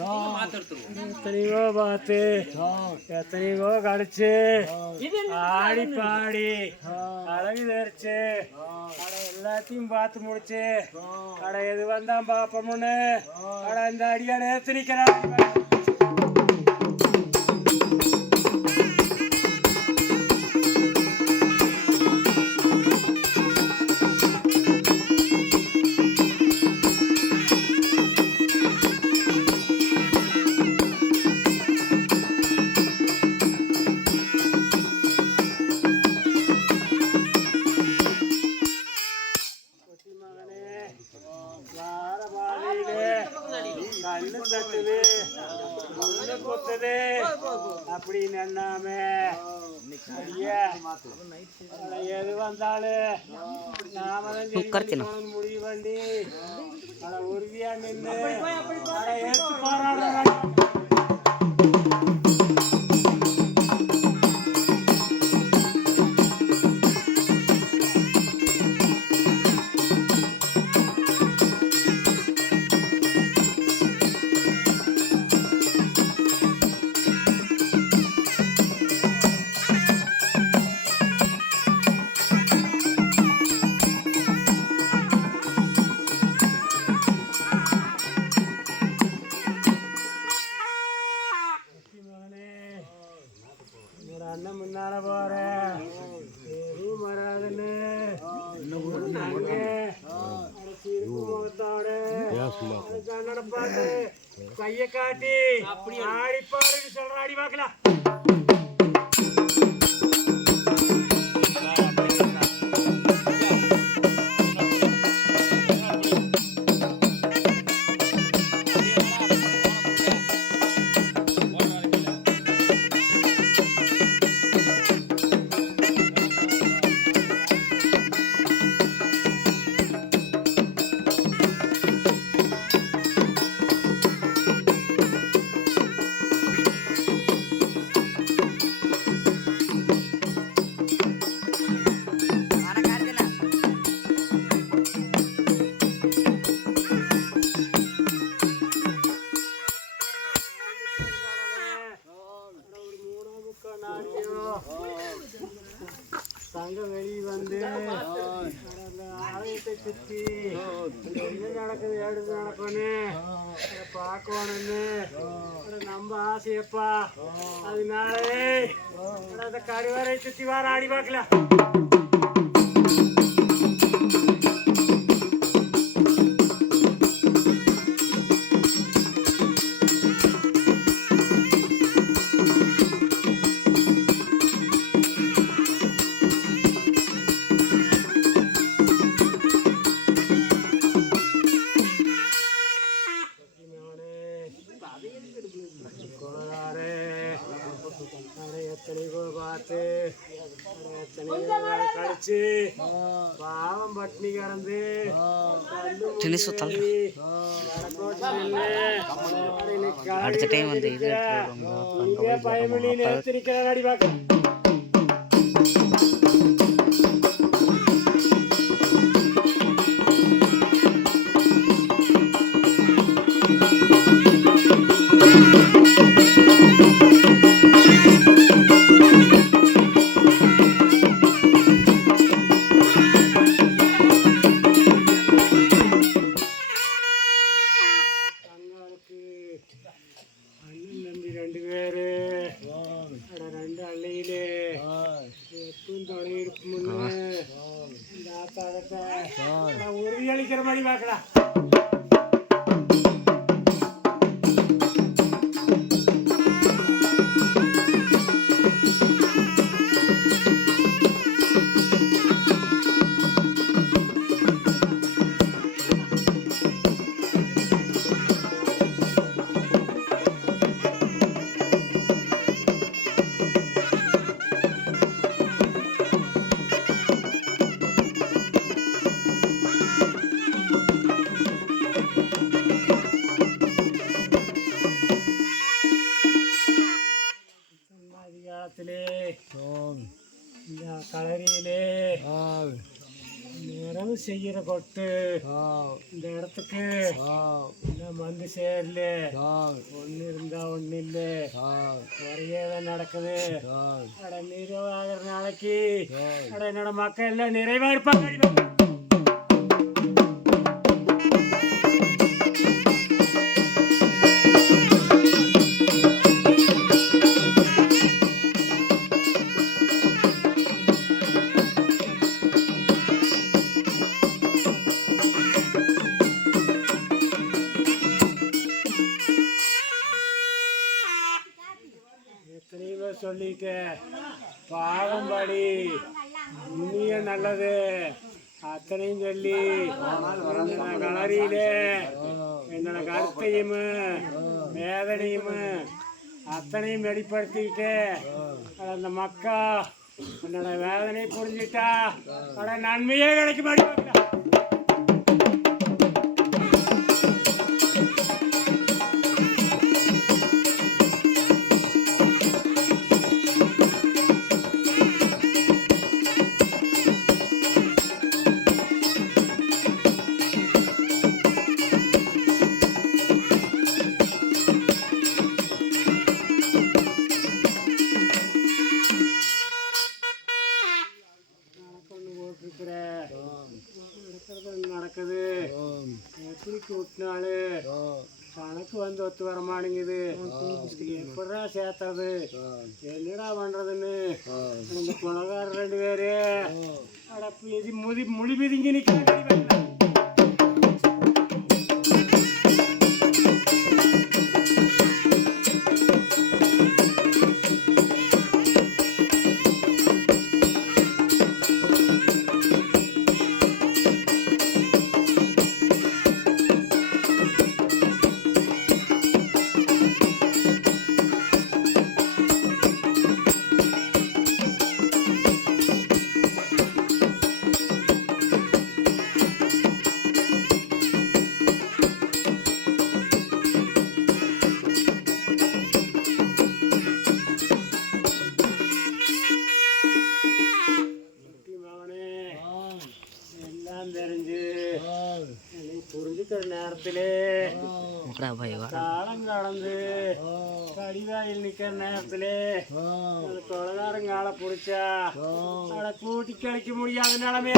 எத்தனையோ பார்த்து எத்தனையோ கடிச்சு ஆடி பாடி அழகு தெரிச்சு அட எல்லாத்தையும் பார்த்து முடிச்சு அட எது வந்தான் பாப்போம்னு அட இந்த அடியா நேர்த்து நிக்கிறான். அப்படின்னு எண்ணாம எது வந்தாலும் நாம தான் முடிவு பண்ணி உறுதியா நின்று எடுத்து போராடுறாங்க. அண்ணன் முன்னால போறேன் எதுவும் வராதுன்னு கண்ணட பாட்டு கைய காட்டி ஆடி பாடுன்னு சொல்ற ஆடி பார்க்கலாம். தங்க வெளியே வந்து ஆலயத்தை சுற்றி என்ன நடக்குது எடுத்து நடக்கணும்னு பார்க்கணும்னு நம்ம ஆசையப்பா. அதனாலே அந்த கருவறை சுற்றி வார ஆடி பார்க்கலாம். பார்த்து கழிச்சு பாவம் பட்னி கிடந்து அடுத்த டைம் வந்து இது பயமொழி நேர்த்திருக்கிறார் அடி பார்க்க. ரெண்டு பேரு ரெண்டு அள்ளையிலே எப்பவும் துணை இருக்கும்னு இந்த ஆத்தாரத்தை உறுதியளிக்கிற மாதிரி பார்க்கலாம். களரியிலே நேர தினமும் செய்கிற கொட்டு இந்த இடத்துக்கு இன்னும் வந்து சேரல. ஒன்று இருந்தா ஒன்று இல்லை, குறையே தான் நடக்குது. அட நிறைவாகிற நாளைக்கு அட என்னோட மக்கள் எல்லாம் நிறைவா இருப்பாங்க. எத்தனையோ சொல்லிட்டேன், பாவம்படி இனிய நல்லது அத்தனையும் சொல்லி என்னோட கலரியிலே என்னோட கருத்தையும் வேதனையும் அத்தனையும் வெளிப்படுத்திக்கிட்டு அந்த மக்கா என்னோட வேதனை புரிஞ்சுட்டா அதோட நன்மையே கிடைக்கும். நடக்குது எப்படி கூட்டினாலு கணக்கு வந்து ஒத்து வர மாட்டேங்குது. எப்படா சேர்த்தது, என்னடா பண்றதுன்னு இந்த குணகார 2 பேரு முடி பிதிங்கி நிற்க. தெரிஞ்சு புரிஞ்சுக்கிற நேரத்திலே காலம் கடந்து கடிவாயில் நிக்கிற நேரத்திலே கொலகாரங்கால புடிச்சா அதை கூட்டி கழிக்க முடியாத நிலைமை.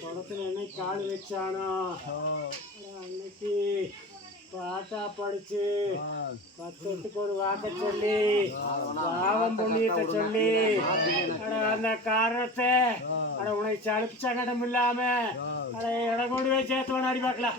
குளத்துல என்ன கால் வச்சானோ அன்னைக்கு பாட்டா படிச்சு 10 ஒரு வாக்க சொல்லி பாவம் புண்ணியத்தை சொல்லி அந்த காரணத்தை உனக்கு சளிப்பு சங்கடம் இல்லாம இடம் கொண்டு போய் சேர்த்து வேணாடி பார்க்கலாம்.